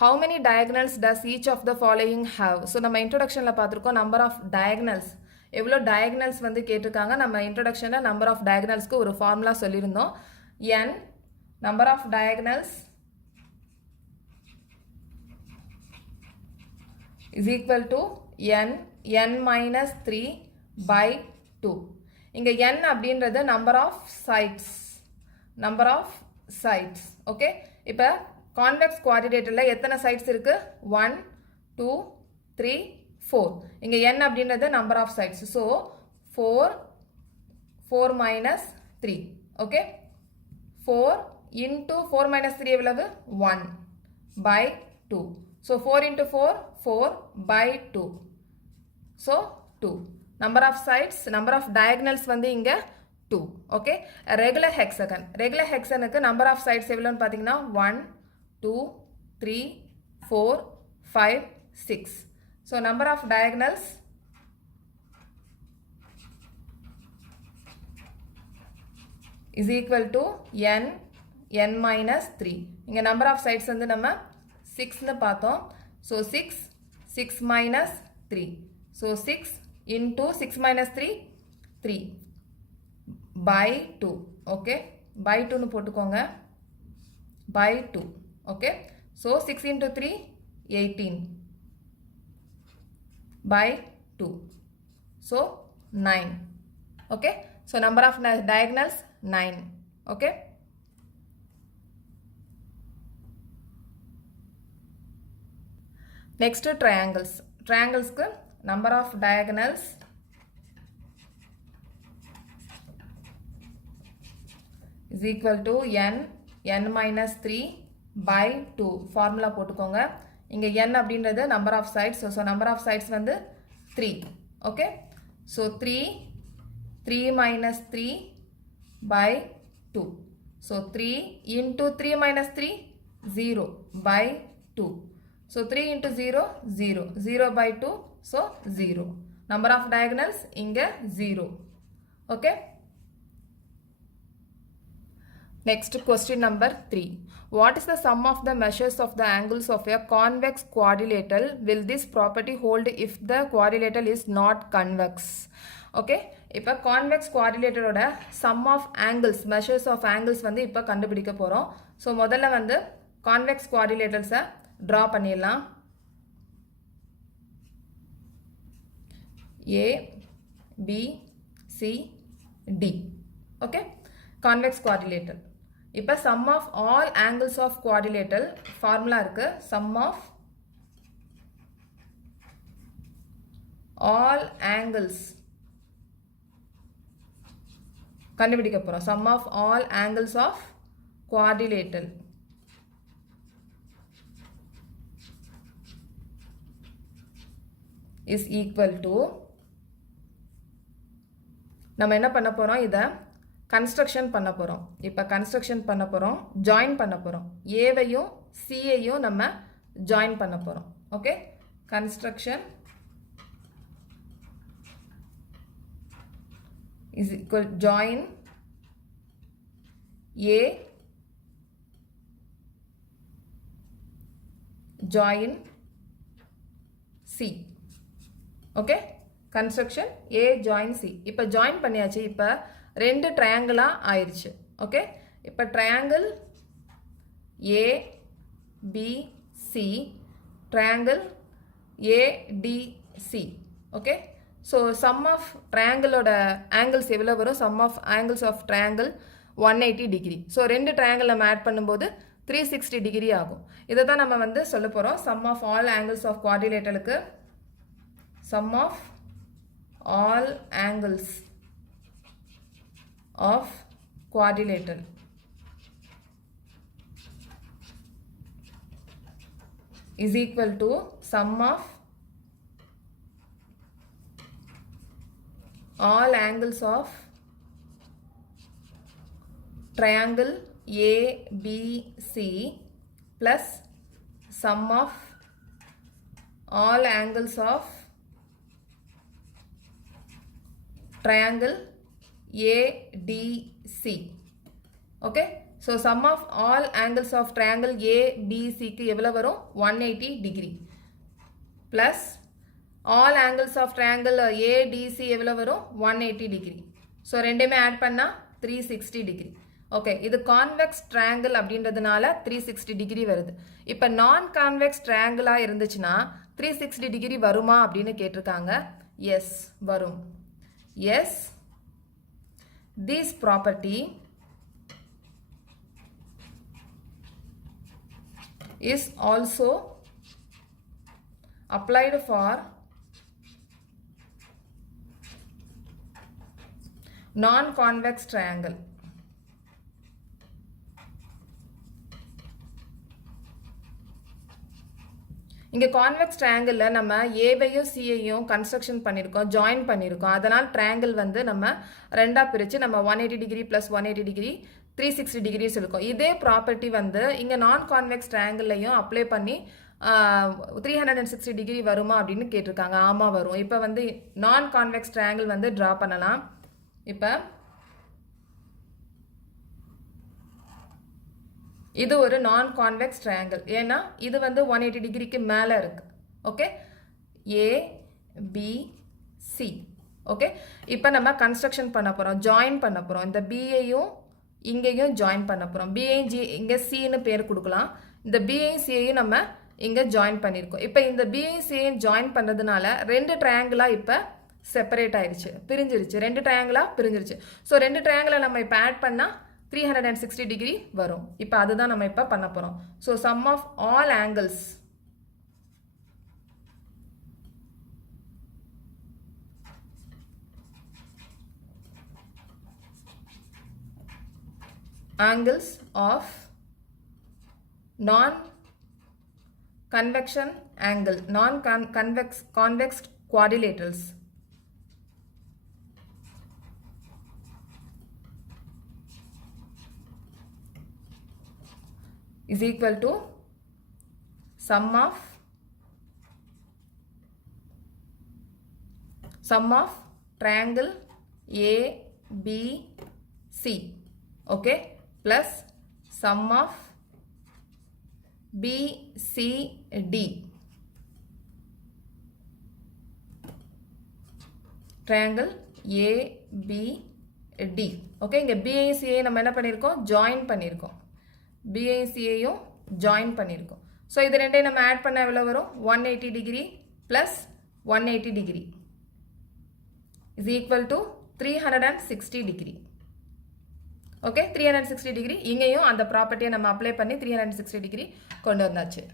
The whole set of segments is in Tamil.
how many diagonals does each of the following have? So நம்ம introductionல பார்த்திருக்கோம் number of diagonals எவ்வளோ diagonals வந்து கேட்டிருக்காங்க. நம்ம introductionல number of diagonalsக்கு ஒரு formula சொல்லியிருந்தோம். n number of diagonals is equal to n minus 3 by 2. இங்க n அப்படின்றது number of sides. okay இப்ப convex quadrilateral எத்தனை sides இருக்கு 1 2 3 4. இங்க n அப்படின்றது number of sides. so 4 minus 3. okay 4 into 4 minus 3 எவ்வளவு 1 by 2. so 4 into 4 by 2. so 2. number of sides number of diagonals வந்து இங்க 2. okay regular hexagonக்கு number of sides எவ்வளவுன்னு பாத்தீங்கன்னா 1 2 3 4 5 6. so number of diagonals is equal to n minus 3. இங்க number of sides வந்து நம்ம 6 னு பார்த்தோம். so 6 minus 3. so 6 into 6 minus 3 by 2. okay by 2 னு போட்டுக்கோங்க by 2. okay so 6 into 3 18 by 2. so 9. okay so number of diagonals 9. okay next triangles ku number of diagonals is equal to n minus 3 by 2. formula போட்டுக்கோங்க. இங்க n அப்படின்றது number of sides. so number of sides வந்து 3. okay so 3 minus 3 by 2. so 3 into 3 minus 3 0 by 2. so 3 into 0 by 2. so 0. number of diagonals இங்க 0. okay next question number 3. what is the sum of the measures of the angles of a convex quadrilateral? will this property hold if the quadrilateral is not convex? okay இப்ப convex quadrilateral ஓட sum of angles measures of angles வந்து இப்ப கண்டுபிடிக்க போறோம். so முதல்ல வந்து convex quadrilaterals draw பண்ணிடலாம். A B C D. okay convex quadrilateral. இப்ப sum of all angles of quadrilateral formula இருக்கு. sum of all angles கண்டுபிடிக்க போறோம். sum of all angles of quadrilateral is equal to நம்ம என்ன பண்ண போறோம் இத கன்ஸ்ட்ரக்ஷன் பண்ண போறோம். இப்ப கன்ஸ்ட்ரக்ஷன் பண்ண போறோம் ஜாயின் பண்ண போறோம். a வையும் c ஐயும் நம்ம ஜாயின் பண்ண போறோம். Okay construction is equal join a join c. Okay construction a join c. இப்ப ஜாயின் பண்ணியாச்சு. இப்ப ரெண்டு ட்ரையாங்கிளா ஆயிருச்சு. ஓகே இப்ப triangle a b c triangle a d c. Okay so sum of triangle ஓட angles எவ்வளவு வரும்? sum of angles of triangle 180 degree. so ரெண்டு triangle நம்ம ஆட் பண்ணும்போது 360 degree ஆகும். இதை தான் நம்ம வந்து சொல்ல போறோம். sum of all angles of quadrilateralக்கு sum of all angles of quadrilateral is equal to sum of all angles of triangle ABC plus sum of all angles of triangle ADC. Okay, so sum of all angles of triangle ABCக்கு எவ்வளோ வரும் 180 degree plus all angles of triangle ADC எவ்வளோ வரும் 180 degree. ஸோ ரெண்டுமே ஆட் பண்ணால் 360 degree. ஓகே, இது கான்வெக்ஸ் ட்ரையாங்கிள் அப்படின்றதுனால 360 டிகிரி வருது. இப்போ நான் கான்வெக்ஸ் ட்ரையாங்கிளாக இருந்துச்சுன்னா 360 டிகிரி வருமா அப்படின்னு கேட்டிருக்காங்க. எஸ், வரும். Yes, this property is also applied for non-convex triangle. இங்கே கான்வெக்ஸ் ட்ரையாங்கிளில் நம்ம ஏவையும் சியையும் கன்ஸ்ட்ரக்ஷன் பண்ணியிருக்கோம், ஜாயின் பண்ணியிருக்கோம். அதனால் ட்ரையாங்கிள் வந்து நம்ம ரெண்டாக பிரித்து நம்ம 180 டிகிரி ப்ளஸ் 180 டிகிரி 360 டிகிரி சொல்லியிருக்கோம். இதே ப்ராப்பர்ட்டி வந்து இங்கே நான் கான்வெக்ஸ் ட்ரையாங்கிள்லையும் அப்ளை பண்ணி 360 டிகிரி வருமா அப்படின்னு கேட்டிருக்காங்க. ஆமாம், வரும். இப்போ வந்து நான் கான்வெக்ஸ் ட்ரையாங்கிள் வந்து ட்ரா பண்ணலாம். இப்போ இது ஒரு நான் கான்வெக்ஸ் ட்ரையாங்கிள். ஏன்னா இது வந்து 180 டிகிரிக்கு மேலே இருக்கு. Okay, ABC. ஓகே, இப்போ நம்ம கன்ஸ்ட்ரக்ஷன் பண்ண போகிறோம், ஜாயின் பண்ண போகிறோம். இந்த பியையும் இங்கேயும் ஜாயின் பண்ண போகிறோம். பிஐஜி இங்கே சின்னு பேர் கொடுக்கலாம். இந்த பிஐசியையும் நம்ம இங்கே ஜாயின் பண்ணியிருக்கோம். இப்போ இந்த பிஐசியையும் ஜாயின் பண்ணுறதுனால ரெண்டு ட்ரையாங்கிளாக இப்போ செப்பரேட் ஆயிடுச்சு, பிரிஞ்சிருச்சு. ரெண்டு ட்ரையாங்கிளாக பிரிஞ்சிருச்சு. ஸோ ரெண்டு ட்ரையாங்கிளை நம்ம இப்போ ஆட் பண்ணால் 360 டிகிரி வரும். இப்போ அதுதான் நம்ம இப்போ பண்ண போகிறோம். So sum of all angles of non convection angle, non convex quadrilaterals is equal to sum of triangle ABC, okay, plus sum of BCD. triangle ABD. okay, இங்க BACA நம்ம என்ன பண்ணியிருக்கோம், ஜாயின் பண்ணியிருக்கோம். பிஐசியையும் ஜாயின் பண்ணியிருக்கோம். ஸோ இது ரெண்டையும் நம்ம ஆட் பண்ண எவ்வளோ வரும், 180 degree plus 180 degree is equal to 360 degree. Okay, 360 degree. இங்கேயும் அந்த ப்ராப்பர்ட்டியை நம்ம அப்ளை பண்ணி 360 டிகிரி கொண்டு வந்தாச்சு.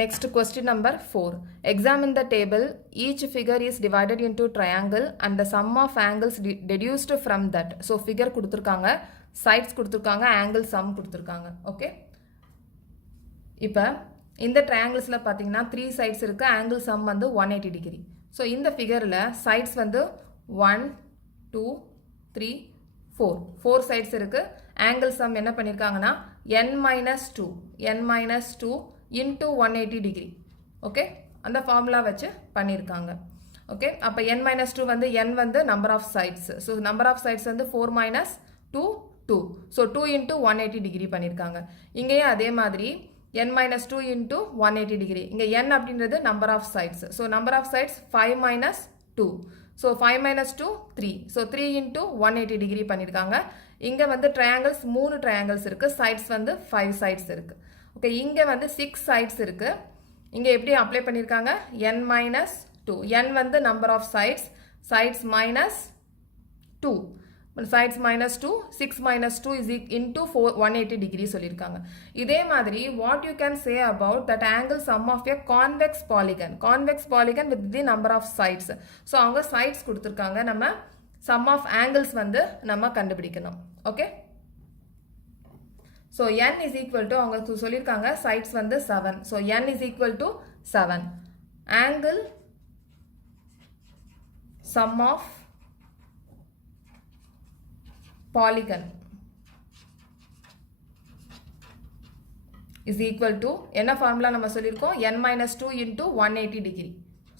Next question number 4. Examine the table. Each figure is divided into triangle and the sum of angles deduced from that. So figure கொடுத்திருக்காங்க, sides கொடுத்திருக்காங்க, angle sum கொடுத்திருக்காங்க. ஓகே, இப்போ இந்த ட்ரையாங்கிள்ஸில் பார்த்தீங்கன்னா 3 sides இருக்குது, angle sum வந்து 180 டிகிரி. ஸோ இந்த ஃபிகரில் sides வந்து 1 2 3 4 sides இருக்குது. angle sum என்ன பண்ணியிருக்காங்கன்னா n-2 into 180 டிகிரி. ஓகே, அந்த ஃபார்முலா வச்சு பண்ணியிருக்காங்க. ஓகே, அப்போ n-2 வந்து n வந்து number of sides. So number of sides வந்து 4 - 2 2. ஸோ 2 into 180 டிகிரி பண்ணியிருக்காங்க. இங்கேயும் அதே மாதிரி n-2 into 180 டிகிரி. இங்கே n அப்படின்றது number of sides. So number of sides 5 - 2. So 5 - 2 3. So 3 into 180 degree பண்ணியிருக்காங்க. இங்கே வந்து ட்ரையாங்கிள்ஸ் 3 ட்ரையாங்கிள்ஸ் இருக்குது, சைட்ஸ் வந்து 5 சைட்ஸ் இருக்குது. ஓகே, இங்கே வந்து 6 சைட்ஸ் இருக்குது. இங்கே எப்படி அப்ளை பண்ணியிருக்காங்க, n-2. n வந்து number of sides, sides -2, sides -2, 6 - 2 is into 180 degree சொல்லியிருக்காங்க. இதே மாதிரி what you can say about that angle sum of a convex polygon with the number of sides. So அவங்க சைட்ஸ் கொடுத்துருக்காங்க, நம்ம சம் ஆஃப் ஆங்கிள்ஸ் வந்து நம்ம கண்டுபிடிக்கணும். Okay, so n is equal to அவங்க சொல்லியிருக்காங்க சைட்ஸ் வந்து 7. So n is equal to 7. Angle sum of polygon is equal to என்ன ஃபார்முலா நம்ம சொல்லியிருக்கோம், n-2 into 180 degree.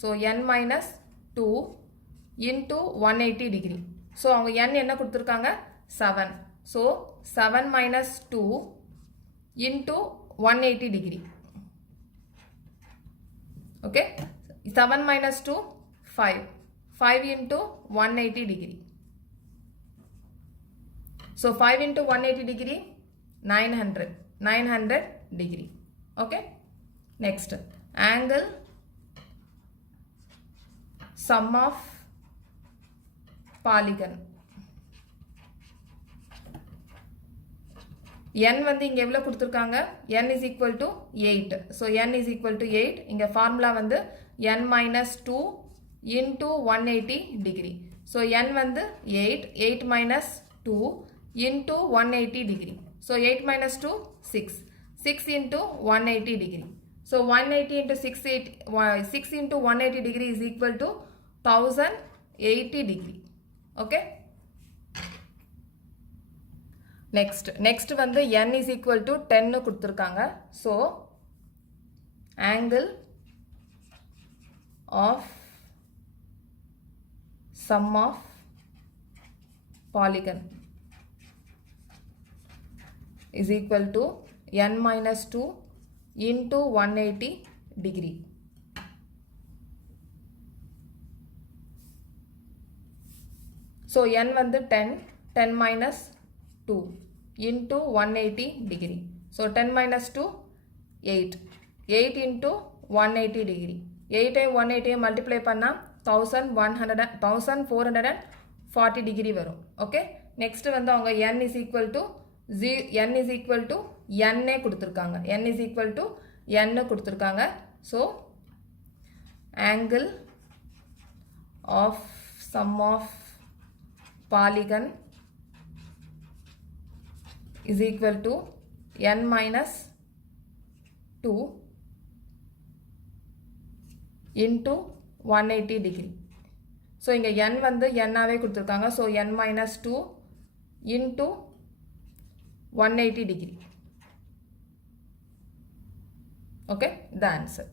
So n-2 into 180 degree. So அவங்க n என்ன கொடுத்துருக்காங்க, 7. So 7 minus 2 into 180 degree. Okay. 7 minus 2, 5. 5 into 180 degree. So 5 into 180 degree, 900. 900 degree. Okay. Next, angle sum of polygon. n வந்து இங்க எவ்வளவு கொடுத்திருக்காங்க? n is equal to 8. So n is equal to 8. இங்க ஃபார்முலா வந்து n minus 2 into 180 degree. So n வந்து 8. 8 minus 2 into 180 degree. So 8 minus 2, 6. 6 into 180 degree. So 180 into 6 into 180 degree is equal to 1080 degree. Okay. Next வந்து n is equal to 10 கொடுத்திருக்காங்க. So angle of sum of polygon is equal to n minus 2 into 180 degree. So n வந்து 10, 10 minus 2 into 180 degree. So 10 minus 2, 8. 8 into 180 degree. 8 and 180 multiply பண்ணா 1440 degree வரும். Okay. Next வந்து அவங்க n is equal to n is equal to n கொடுத்திருக்காங்க. n is equal to n கொடுத்திருக்காங்க. So angle of sum of polygon is equal to n minus 2 into 180 degree. So இங்க n வந்து n ஆவே கொடுத்திருக்காங்க. So n minus 2 into 180 degree. Okay, the answer.